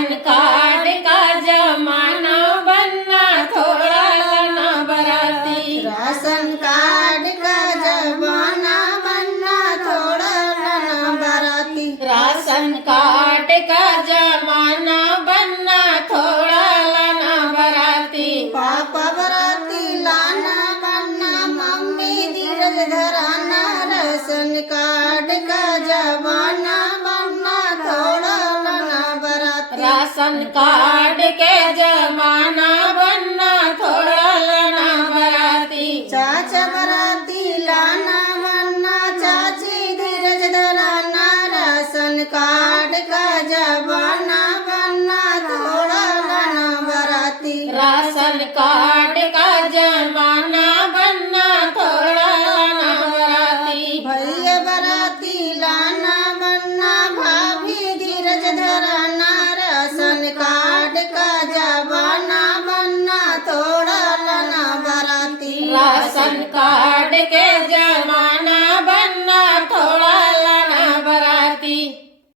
Ration card का जमाना बनना थोड़ा लाना बराती। राशन कार्ड का जमाना बनना थोड़ा लाना बराती। राशन कार्ड का जमाना बनना थोड़ा लाना बराती। पापा बराती लाना बनना, मम्मी धीरज धराना। राशन कार्ड का जमाना बनना थोड़ा लाना बराती। राशन कार्ड के जमाना बनना थोड़ा लाना बराती। चाचा बराती लाना बनना, चाची धीरज धराना। राशन कार्ड का जमाना बनना थोड़ा लाना बराती। राशन कार्ड का जमाना बनना थोड़ा लाना बराती। भैया बराती लाना बनना, भाभी धीरज धराना। राशन कार्ड का जमाना बनना थोड़ा लाना बराती। राशन कार्ड के जमाना